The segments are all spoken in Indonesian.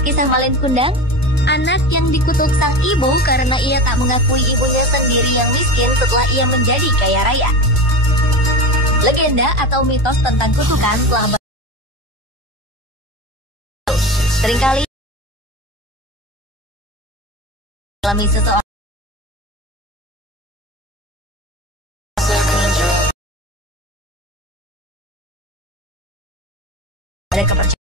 kisah Malin Kundang? Anak yang dikutuk sang ibu karena ia tak mengakui ibunya sendiri yang miskin setelah ia menjadi kaya raya. Legenda atau mitos tentang kutukan telah seringkali alami seseorang. Ada kepercayaan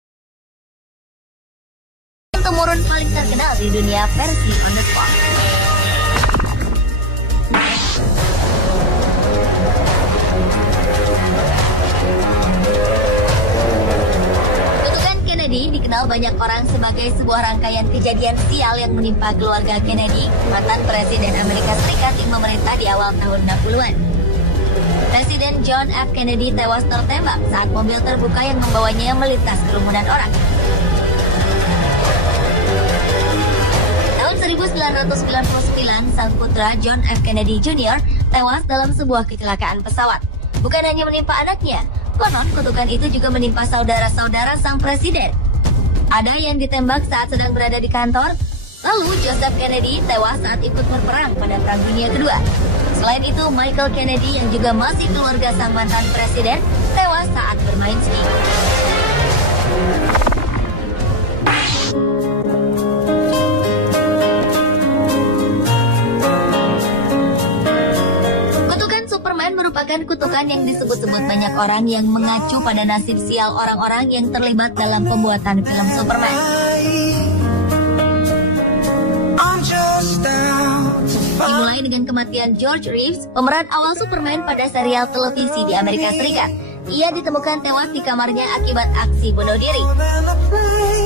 temurun paling terkenal di dunia versi on the spot. Kutukan Kennedy dikenal banyak orang sebagai sebuah rangkaian kejadian sial yang menimpa keluarga Kennedy, mantan Presiden Amerika Serikat yang memerintah di awal tahun 60-an. Presiden John F. Kennedy tewas tertembak saat mobil terbuka yang membawanya melintas kerumunan orang. Tahun 1999, sang putra John F. Kennedy Jr. tewas dalam sebuah kecelakaan pesawat. Bukan hanya menimpa anaknya, konon kutukan itu juga menimpa saudara-saudara sang presiden. Ada yang ditembak saat sedang berada di kantor, lalu Joseph Kennedy tewas saat ikut berperang pada Perang Dunia Kedua. Selain itu, Michael Kennedy yang juga masih keluarga sang mantan presiden tewas saat bermain ski. Kutukan Superman merupakan kutukan yang disebut-sebut banyak orang yang mengacu pada nasib sial orang-orang yang terlibat dalam pembuatan film Superman. Dimulai dengan kematian George Reeves, pemeran awal Superman pada serial televisi di Amerika Serikat. Ia ditemukan tewas di kamarnya akibat aksi bunuh diri.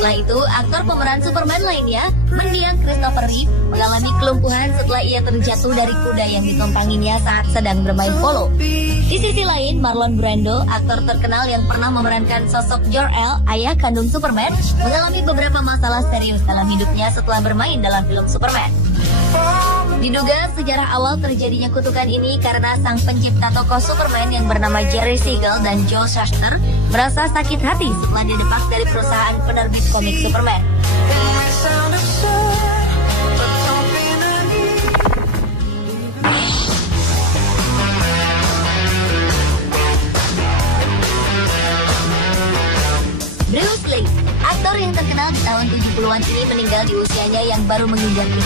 Setelah itu, aktor pemeran Superman lainnya, mendiang Christopher Reeve, mengalami kelumpuhan setelah ia terjatuh dari kuda yang ditumpanginya saat sedang bermain polo. Di sisi lain, Marlon Brando, aktor terkenal yang pernah memerankan sosok Jor-El, ayah kandung Superman, mengalami beberapa masalah serius dalam hidupnya setelah bermain dalam film Superman. Diduga sejarah awal terjadinya kutukan ini karena sang pencipta tokoh Superman yang bernama Jerry Siegel dan Joe Shuster merasa sakit hati setelah didepak dari perusahaan penerbit komik Superman. Bruce Lee, aktor yang terkenal di tahun 70-an ini meninggal di usianya yang baru menginjak 52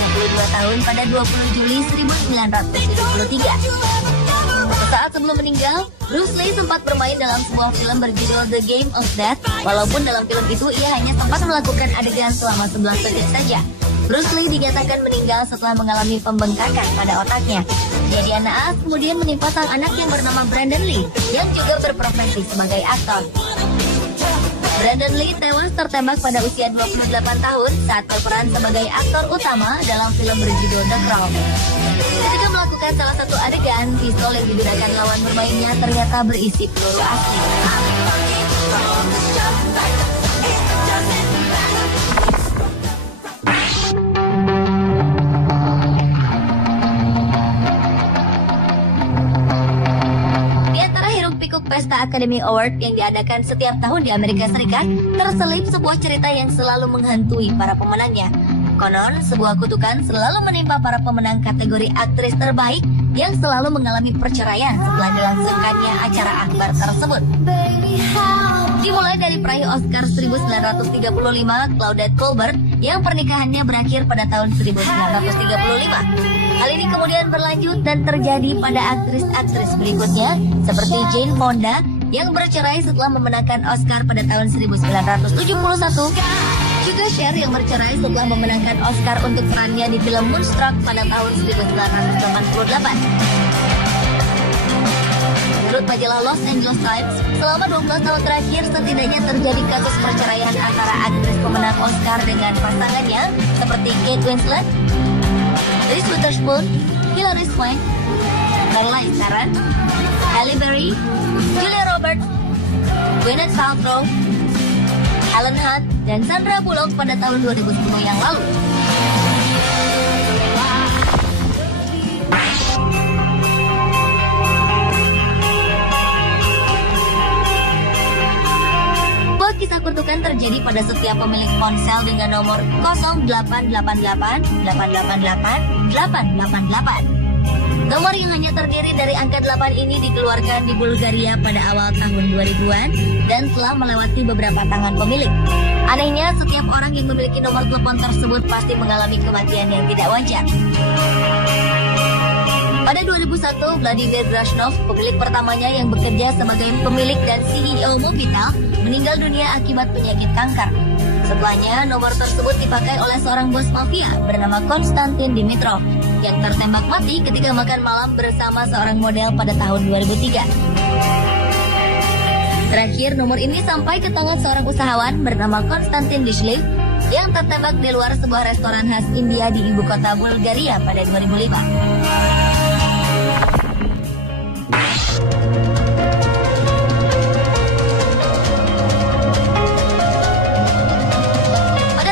tahun pada 20 Juli 1973. Saat sebelum meninggal, Bruce Lee sempat bermain dalam sebuah film berjudul The Game of Death. Walaupun dalam film itu ia hanya sempat melakukan adegan selama 11 detik saja. Bruce Lee dinyatakan meninggal setelah mengalami pembengkakan pada otaknya. Kejadian naas kemudian menimpa sang anak yang bernama Brandon Lee, yang juga berprofesi sebagai aktor. Brandon Lee tewas tertembak pada usia 28 tahun saat berperan sebagai aktor utama dalam film berjudul The Crown. Ketika melakukan salah satu adegan, pistol yang digunakan lawan bermainnya ternyata berisi peluru asli. Pesta Academy Award yang diadakan setiap tahun di Amerika Serikat terselip sebuah cerita yang selalu menghantui para pemenangnya. Konon, sebuah kutukan selalu menimpa para pemenang kategori aktris terbaik yang selalu mengalami perceraian setelah dilangsungkannya acara akbar tersebut. Dimulai dari peraih Oscar 1935, Claudette Colbert, yang pernikahannya berakhir pada tahun 1935. Hal ini kemudian berlanjut dan terjadi pada aktris-aktris berikutnya seperti Jane Fonda yang bercerai setelah memenangkan Oscar pada tahun 1971, juga Cher yang bercerai setelah memenangkan Oscar untuk perannya di film Moonstruck pada tahun 1988. Menurut majalah Los Angeles Times, selama 12 tahun terakhir setidaknya terjadi kasus perceraian antara aktris pemenang Oscar dengan pasangannya seperti Kate Winslet, Reese Witherspoon, Hilary Swank, Charlize Theron, Halle Berry, Julia Roberts, Gwyneth Paltrow, Helen Hunt, dan Sandra Bullock pada tahun 2010 yang lalu. Kisah kutukan terjadi pada setiap pemilik ponsel dengan nomor 0888 888 888. Nomor yang hanya terdiri dari angka 8 ini dikeluarkan di Bulgaria pada awal tahun 2000-an dan telah melewati beberapa tangan pemilik. Anehnya, setiap orang yang memiliki nomor telepon tersebut pasti mengalami kematian yang tidak wajar. Pada 2001, Vladimir Grashnov, pemilik pertamanya yang bekerja sebagai pemilik dan CEO Mobitel, meninggal dunia akibat penyakit kanker. Setelahnya, nomor tersebut dipakai oleh seorang bos mafia bernama Konstantin Dimitrov yang tertembak mati ketika makan malam bersama seorang model pada tahun 2003. Terakhir, nomor ini sampai ke tangan seorang usahawan bernama Konstantin Dishlev yang tertembak di luar sebuah restoran khas India di ibu kota Bulgaria pada 2005.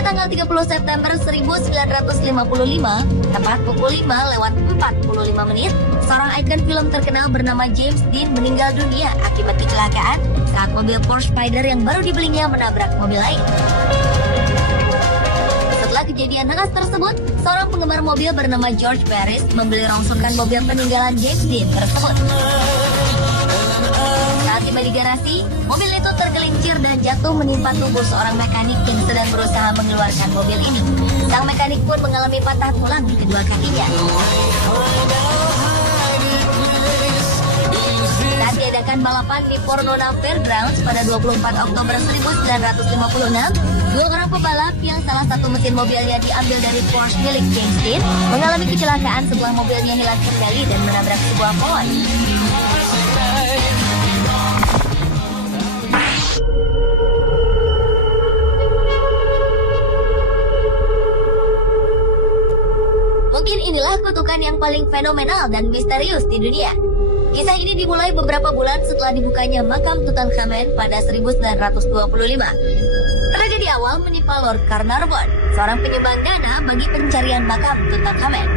Tanggal 30 September 1955, tepat pukul 5:45 menit, seorang ikon film terkenal bernama James Dean meninggal dunia akibat kecelakaan saat mobil Porsche Spider yang baru dibelinya menabrak mobil lain. Setelah kejadian naas tersebut, seorang penggemar mobil bernama George Paris membeli rongsokan mobil peninggalan James Dean tersebut. Saat tiba di garasi, mobil itu tergelincir dan jatuh menimpa tubuh seorang mekanik yang sedang berusaha mengeluarkan mobil ini. Sang mekanik pun mengalami patah tulang di kedua kakinya. Saat diadakan balapan di Pornona Fairgrounds pada 24 Oktober 1956, dua orang pebalap yang salah satu mesin mobilnya diambil dari Porsche milik James Dean mengalami kecelakaan setelah mobilnya hilang kendali dan menabrak sebuah pohon. Mungkin inilah kutukan yang paling fenomenal dan misterius di dunia. Kisah ini dimulai beberapa bulan setelah dibukanya makam Tutankhamen pada 1925. Tragedi awal menimpa Lord Carnarvon, seorang penyumbang dana bagi pencarian makam Tutankhamen.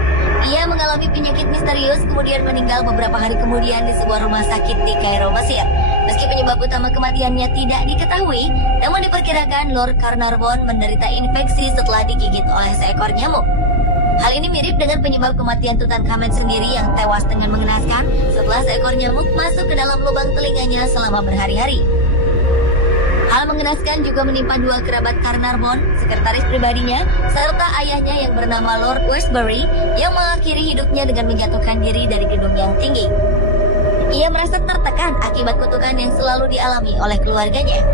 Ia mengalami penyakit misterius kemudian meninggal beberapa hari kemudian di sebuah rumah sakit di Kairo, Mesir. Meski penyebab utama kematiannya tidak diketahui, namun diperkirakan Lord Carnarvon menderita infeksi setelah digigit oleh seekor nyamuk. Hal ini mirip dengan penyebab kematian Tutankhamen sendiri yang tewas dengan mengenaskan setelah seekor nyamuk masuk ke dalam lubang telinganya selama berhari-hari. Hal mengenaskan juga menimpa dua kerabat Carnarvon, sekretaris pribadinya, serta ayahnya yang bernama Lord Westbury yang mengakhiri hidupnya dengan menjatuhkan diri dari gedung yang tinggi. Ia merasa tertekan akibat kutukan yang selalu dialami oleh keluarganya.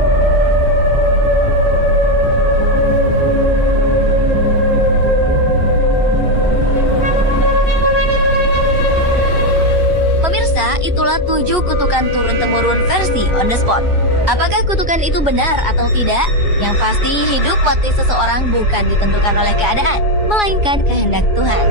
Itulah 7 kutukan turun-temurun versi on the spot. Apakah kutukan itu benar atau tidak? Yang pasti, hidup mati seseorang bukan ditentukan oleh keadaan, melainkan kehendak Tuhan.